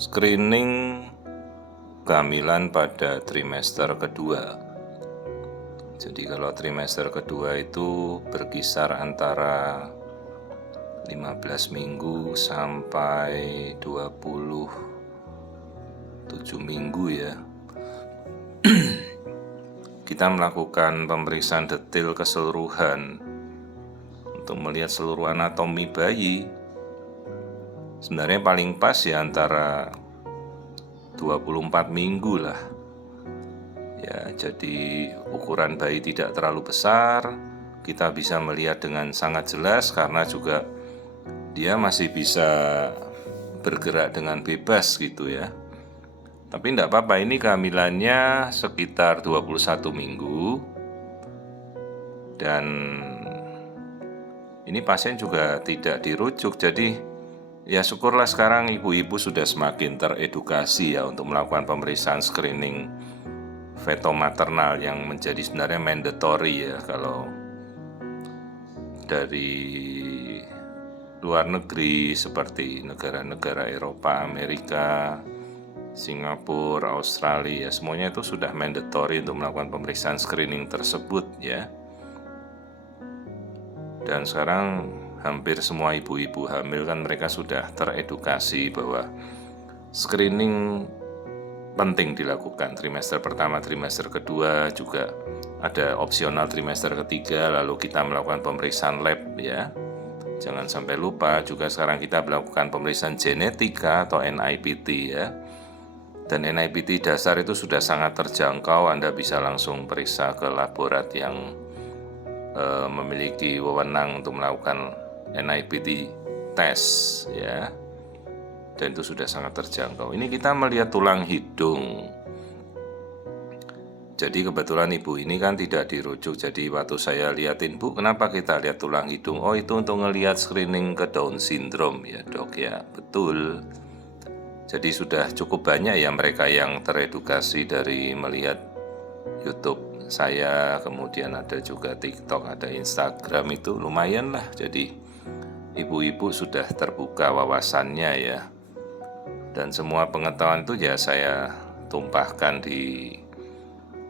Screening kehamilan pada trimester kedua. Jadi kalau trimester kedua itu berkisar antara 15 minggu sampai 27 minggu ya. Kita melakukan pemeriksaan detail keseluruhan untuk melihat seluruh anatomi bayi. Sebenarnya paling pas ya antara 24 minggu lah. Ya, jadi ukuran bayi tidak terlalu besar, kita bisa melihat dengan sangat jelas karena juga dia masih bisa bergerak dengan bebas gitu ya. Tapi enggak apa-apa, ini kehamilannya sekitar 21 minggu. Dan ini pasien juga tidak dirujuk, jadi ya syukurlah sekarang ibu-ibu sudah semakin teredukasi ya untuk melakukan pemeriksaan screening feto maternal yang menjadi sebenarnya mandatory ya kalau dari luar negeri seperti negara-negara Eropa, Amerika, Singapura, Australia, semuanya itu sudah mandatory untuk melakukan pemeriksaan screening tersebut ya. Dan sekarang hampir semua ibu-ibu hamil kan mereka sudah teredukasi bahwa screening penting dilakukan trimester pertama, trimester kedua, juga ada opsional trimester ketiga, lalu kita melakukan pemeriksaan lab ya. Jangan sampai lupa juga sekarang kita melakukan pemeriksaan genetika atau NIPT ya. Dan NIPT dasar itu sudah sangat terjangkau, Anda bisa langsung periksa ke laborat yang memiliki wewenang untuk melakukan NIPT test ya. Dan itu sudah sangat terjangkau. Ini kita melihat tulang hidung. Jadi kebetulan ibu ini kan tidak dirujuk. Jadi waktu saya liatin, Bu, kenapa kita lihat tulang hidung? Oh, itu untuk ngelihat screening ke Down syndrome ya, Dok ya. Betul. Jadi sudah cukup banyak ya mereka yang teredukasi dari melihat YouTube saya, kemudian ada juga TikTok, ada Instagram, itu lumayan lah. Jadi ibu-ibu sudah terbuka wawasannya ya. Dan semua pengetahuan itu ya saya tumpahkan di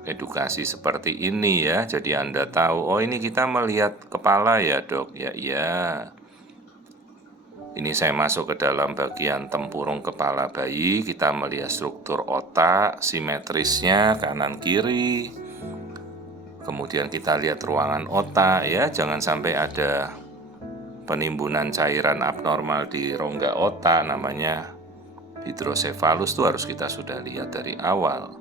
edukasi seperti ini ya. Jadi Anda tahu, oh ini kita melihat kepala ya, Dok. Ya iya. Ini saya masuk ke dalam bagian tempurung kepala bayi, kita melihat struktur otak, simetrisnya kanan kiri. Kemudian kita lihat ruangan otak ya, jangan sampai ada penimbunan cairan abnormal di rongga otak, namanya hidrosefalus, itu harus kita sudah lihat dari awal.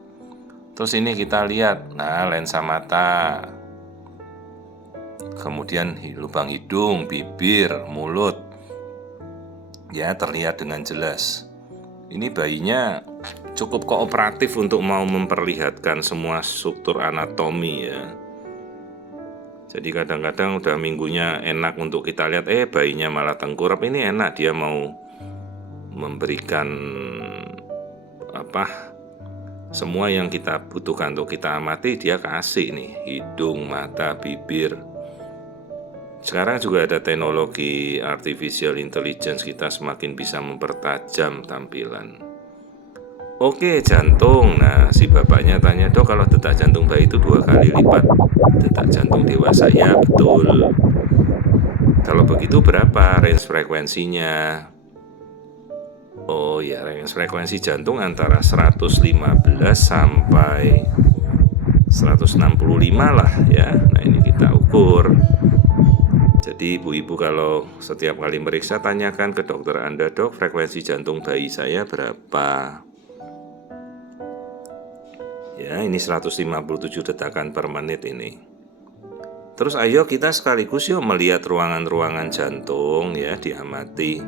Terus ini kita lihat, nah lensa mata, kemudian lubang hidung, bibir, mulut, ya terlihat dengan jelas. Ini bayinya cukup kooperatif untuk mau memperlihatkan semua struktur anatomi ya. Jadi kadang-kadang udah minggunya enak untuk kita lihat, bayinya malah tengkurap. Ini enak, dia mau memberikan semua yang kita butuhkan untuk kita amati, dia kasih nih, hidung, mata, bibir. Sekarang juga ada teknologi artificial intelligence, kita semakin bisa mempertajam tampilan. Oke, jantung. Nah, si bapaknya tanya, Dok, kalau detak jantung bayi itu 2 kali lipat detak jantung dewasa. Ya, betul. Kalau begitu berapa range frekuensinya? Oh ya, range frekuensi jantung antara 115 sampai 165 lah ya. Nah, ini kita ukur. Jadi ibu-ibu kalau setiap kali meriksa, tanyakan ke dokter Anda, Dok, frekuensi jantung bayi saya berapa? Ya, ini 157 detakan per menit ini. Terus ayo kita sekaligus yuk melihat ruangan-ruangan jantung ya, diamati.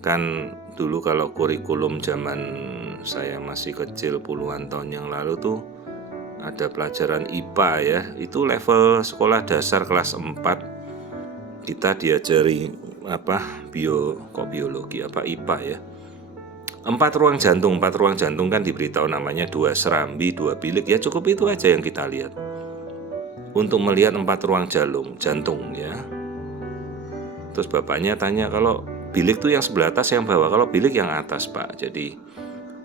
Kan dulu kalau kurikulum zaman saya masih kecil puluhan tahun yang lalu tuh ada pelajaran IPA ya, itu level sekolah dasar kelas 4. Kita diajari biologi IPA ya. 4 ruang jantung kan diberitahu namanya 2 serambi, 2 bilik, ya cukup itu aja yang kita lihat. Untuk melihat 4 ruang jantung ya. Terus bapaknya tanya, kalau bilik tuh yang sebelah atas yang bawah, kalau bilik yang atas Pak. Jadi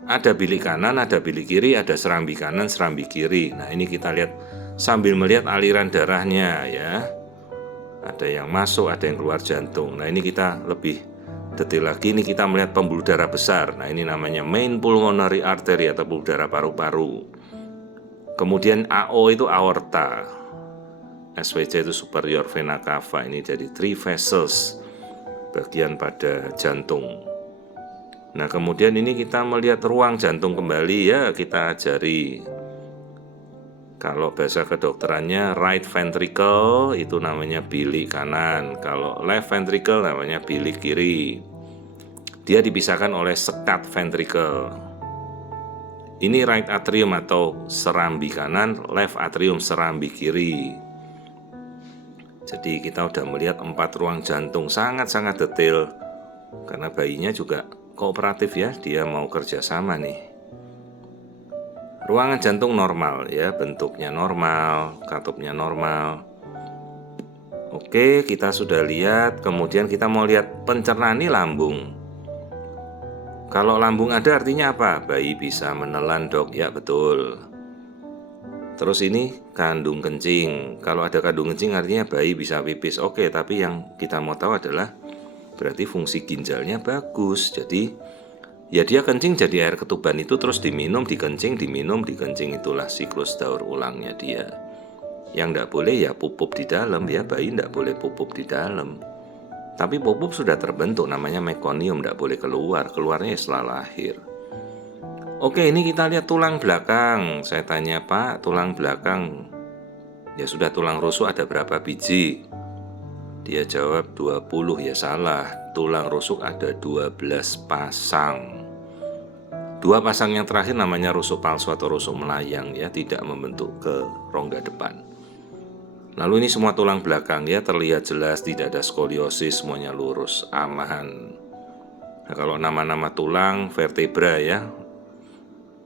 ada bilik kanan, ada bilik kiri, ada serambi kanan, serambi kiri. Nah ini kita lihat sambil melihat aliran darahnya ya. Ada yang masuk, ada yang keluar jantung. Nah ini kita lebih detail lagi, ini kita melihat pembuluh darah besar. Nah ini namanya main pulmonary artery atau pembuluh darah paru-paru. Kemudian AO itu aorta, SVC itu superior vena cava. Ini jadi three vessels, bagian pada jantung. Nah kemudian ini kita melihat ruang jantung kembali ya, kita ajari. Kalau bahasa kedokterannya right ventricle itu namanya bilik kanan, kalau left ventricle namanya bilik kiri. Dia dipisahkan oleh sekat ventricle. Ini right atrium atau serambi kanan, left atrium serambi kiri. Jadi kita udah melihat 4 ruang jantung, sangat-sangat detail. Karena bayinya juga kooperatif ya, dia mau kerjasama nih. Ruangan jantung normal ya, bentuknya normal, katupnya normal. Oke, kita sudah lihat. Kemudian kita mau lihat pencernaan ini lambung. Kalau lambung ada artinya apa? Bayi bisa menelan dok, ya betul. Terus ini kandung kencing. Kalau ada kandung kencing artinya bayi bisa pipis. Oke, tapi yang kita mau tahu adalah berarti fungsi ginjalnya bagus. Jadi ya dia kencing jadi air ketuban itu terus diminum, dikencing, diminum, dikencing, itulah siklus daur ulangnya dia. Yang enggak boleh ya pupuk di dalam ya, bayi enggak boleh pupuk di dalam. Tapi pupuk sudah terbentuk namanya mekonium, enggak boleh keluar, keluarnya setelah lahir. Oke, ini kita lihat tulang belakang. Saya tanya Pak, tulang belakang. Ya sudah, tulang rusuk ada berapa biji? Dia jawab 20, ya salah. Tulang rusuk ada 12 pasang. 2 pasang yang terakhir namanya rusuk palsu atau rusuk melayang ya, tidak membentuk ke rongga depan. Lalu ini semua tulang belakang ya, terlihat jelas, tidak ada skoliosis, semuanya lurus, aman. Nah, kalau nama-nama tulang, vertebra ya,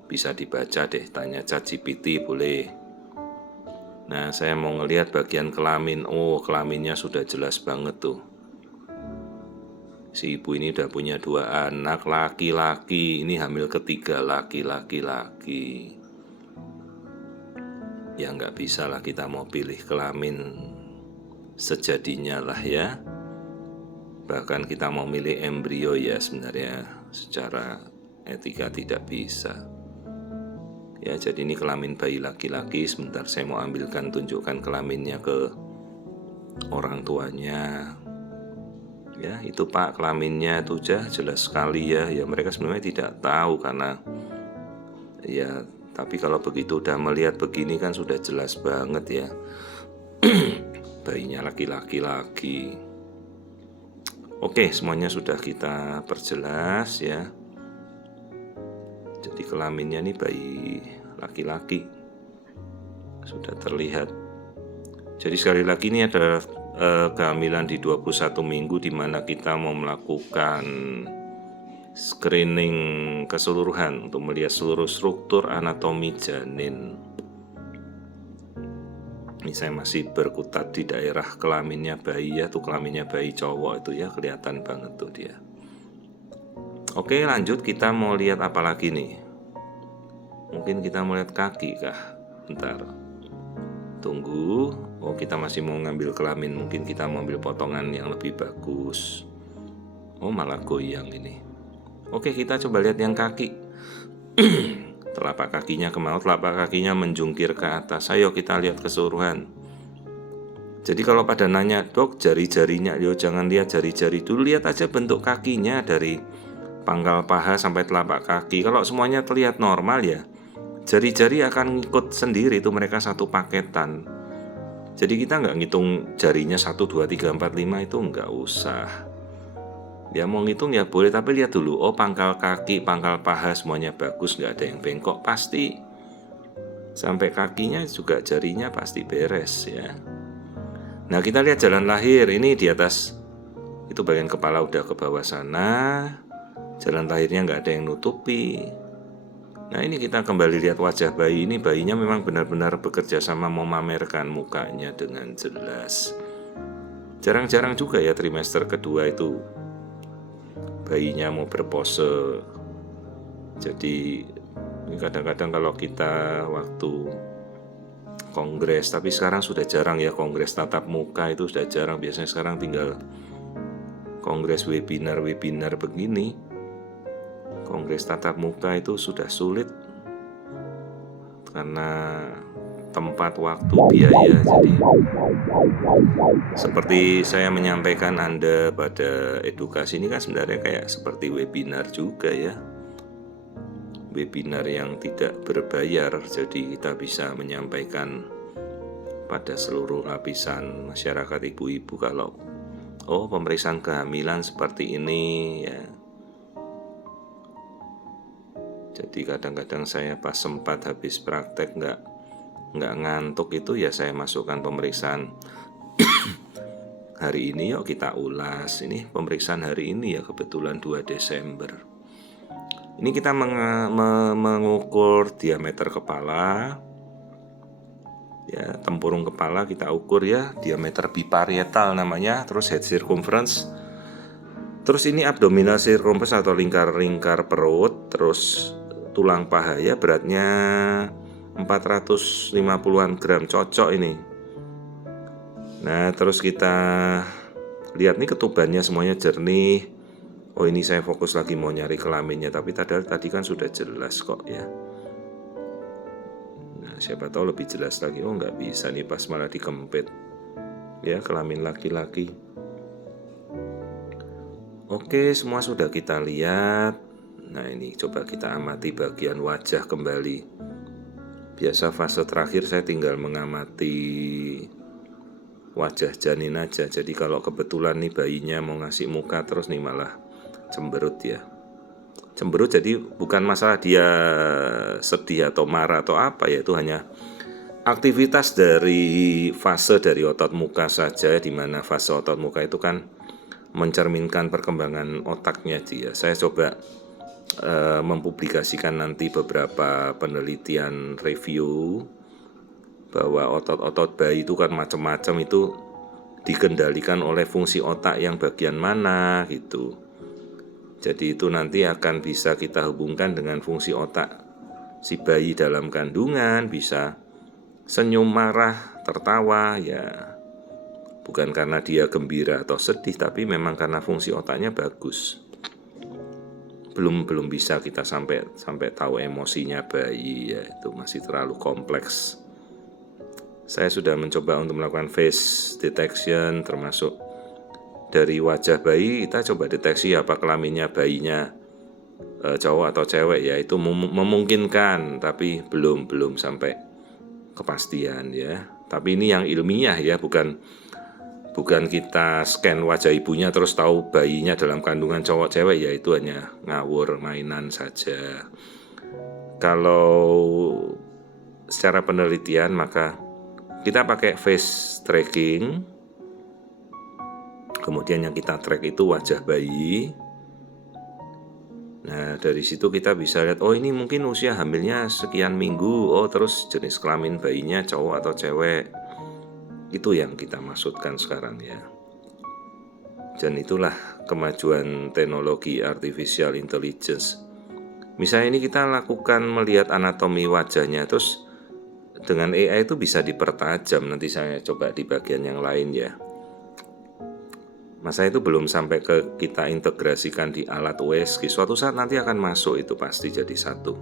bisa dibaca deh, tanya ChatGPT boleh. Nah saya mau ngelihat bagian kelamin. Oh kelaminnya sudah jelas banget tuh. Si ibu ini udah punya 2 anak laki-laki. Ini hamil ketiga laki-laki. Ya nggak bisa lah kita mau pilih kelamin sejadinya lah ya. Bahkan kita mau milih embrio ya sebenarnya secara etika tidak bisa. Ya jadi ini kelamin bayi laki-laki. Sebentar saya mau ambilkan, tunjukkan kelaminnya ke orang tuanya. Ya itu Pak kelaminnya tuh jelas sekali ya. Ya mereka sebenarnya tidak tahu karena ya, tapi kalau begitu udah melihat begini kan sudah jelas banget ya. Bayinya laki-laki. Oke, semuanya sudah kita perjelas ya. Jadi kelaminnya nih bayi laki-laki, sudah terlihat. Jadi sekali lagi ini adalah kehamilan di 21 minggu di mana kita mau melakukan screening keseluruhan untuk melihat seluruh struktur anatomi janin. Ini saya masih berkutat di daerah kelaminnya bayi ya, tuh kelaminnya bayi cowok itu ya, kelihatan banget tuh dia. Oke lanjut, kita mau lihat apa lagi nih. Mungkin kita mau lihat kaki kah? Bentar, tunggu. Oh kita masih mau ngambil kelamin, mungkin kita mau ambil potongan yang lebih bagus. Oh malah goyang ini. Oke kita coba lihat yang kaki. Telapak kakinya ke bawah, telapak kakinya menjungkir ke atas. Ayo kita lihat keseluruhan. Jadi kalau pada nanya dok jari-jarinya, yo jangan lihat jari-jari dulu, lihat aja bentuk kakinya dari pangkal paha sampai telapak kaki. Kalau semuanya terlihat normal ya, jari-jari akan ngikut sendiri, itu mereka satu paketan. Jadi kita nggak ngitung jarinya 1, 2, 3, 4, 5 itu nggak usah. Ya mau ngitung ya boleh, tapi lihat dulu. Oh pangkal kaki, pangkal paha semuanya bagus, nggak ada yang bengkok pasti. Sampai kakinya juga jarinya pasti beres ya. Nah kita lihat jalan lahir, ini di atas itu bagian kepala udah ke bawah sana. Jalan lahirnya nggak ada yang nutupi. Nah ini kita kembali lihat wajah bayi ini. Bayinya memang benar-benar bekerja sama memamerkan mukanya dengan jelas. Jarang-jarang juga ya trimester kedua itu bayinya mau berpose. Jadi ini kadang-kadang kalau kita waktu kongres, tapi sekarang sudah jarang ya kongres tatap muka, itu sudah jarang. Biasanya sekarang tinggal kongres webinar begini. Kongres tatap muka itu sudah sulit karena tempat, waktu, biaya. Jadi seperti saya menyampaikan Anda pada edukasi ini kan sebenarnya kayak seperti webinar juga ya. Webinar yang tidak berbayar, jadi kita bisa menyampaikan pada seluruh lapisan masyarakat, ibu-ibu, kalau pemeriksaan kehamilan seperti ini ya. Jadi kadang-kadang saya pas sempat habis praktek nggak ngantuk itu ya saya masukkan pemeriksaan hari ini, yuk kita ulas. Ini pemeriksaan hari ini ya, kebetulan 2 Desember. Ini kita mengukur diameter kepala, ya, tempurung kepala kita ukur ya, diameter biparietal namanya, terus head circumference, terus ini abdominal circumference atau lingkar perut, terus tulang paha ya, beratnya 450-an gram, cocok ini. Nah terus kita lihat nih ketubannya semuanya jernih. Ini saya fokus lagi mau nyari kelaminnya, tapi tadi kan sudah jelas kok ya. Nah siapa tahu lebih jelas lagi. Nggak bisa nih, pas malah dikempit ya, kelamin laki-laki. Oke, semua sudah kita lihat. Nah ini coba kita amati bagian wajah kembali. Biasa fase terakhir saya tinggal mengamati wajah janin aja. Jadi kalau kebetulan nih bayinya mau ngasih muka terus nih malah cemberut ya. Cemberut jadi bukan masalah dia sedih atau marah atau apa ya, itu hanya aktivitas dari fase dari otot muka saja, di mana fase otot muka itu kan mencerminkan perkembangan otaknya dia. Saya coba mempublikasikan nanti beberapa penelitian review bahwa otot-otot bayi itu kan macam-macam, itu dikendalikan oleh fungsi otak yang bagian mana gitu. Jadi itu nanti akan bisa kita hubungkan dengan fungsi otak si bayi dalam kandungan, bisa senyum, marah, tertawa ya. Bukan karena dia gembira atau sedih, tapi memang karena fungsi otaknya bagus. Belum bisa kita sampai tahu emosinya bayi ya, itu masih terlalu kompleks. Saya sudah mencoba untuk melakukan face detection, termasuk dari wajah bayi kita coba deteksi apa kelaminnya bayinya cowok atau cewek ya, itu memungkinkan, tapi belum sampai kepastian ya. Tapi ini yang ilmiah ya, bukan kita scan wajah ibunya terus tahu bayinya dalam kandungan cowok cewek ya, itu hanya ngawur, mainan saja. Kalau secara penelitian maka kita pakai face tracking. Kemudian yang kita track itu wajah bayi. Nah dari situ kita bisa lihat, ini mungkin usia hamilnya sekian minggu, terus jenis kelamin bayinya cowok atau cewek. Itu yang kita maksudkan sekarang ya. Dan itulah kemajuan teknologi artificial intelligence. Misalnya ini kita lakukan melihat anatomi wajahnya, terus dengan AI itu bisa dipertajam. Nanti saya coba di bagian yang lain ya. Masa itu belum sampai ke kita integrasikan di alat USG. Suatu saat nanti akan masuk, itu pasti jadi satu.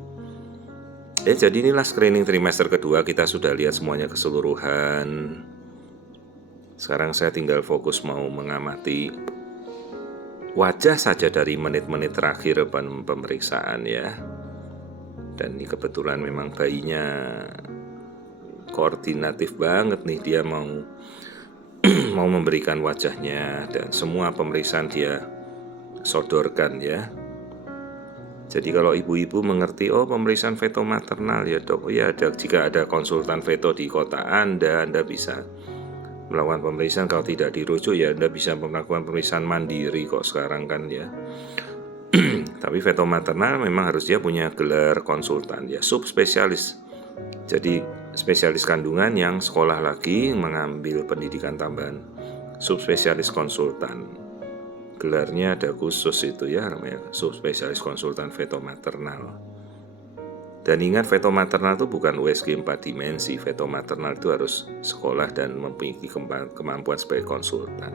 Jadi inilah screening trimester kedua, kita sudah lihat semuanya keseluruhan. Sekarang saya tinggal fokus mau mengamati wajah saja dari menit-menit terakhir pemeriksaan ya. Dan ini kebetulan memang bayinya koordinatif banget nih, dia mau memberikan wajahnya, dan semua pemeriksaan dia sodorkan ya. Jadi kalau ibu-ibu mengerti, pemeriksaan feto maternal ya dok, jika ada konsultan feto di kota Anda bisa melakukan pemeriksaan. Kalau tidak dirujuk ya Anda bisa melakukan pemeriksaan mandiri kok sekarang kan ya. Tapi feto maternal memang harus dia punya gelar konsultan ya, subspesialis. Jadi spesialis kandungan yang sekolah lagi mengambil pendidikan tambahan, subspesialis konsultan. gelarnya ada khusus itu ya, namanya subspesialis konsultan feto maternal. Dan ingat, feto maternal itu bukan USG 4 dimensi. Feto maternal itu harus sekolah dan memiliki kemampuan sebagai konsultan.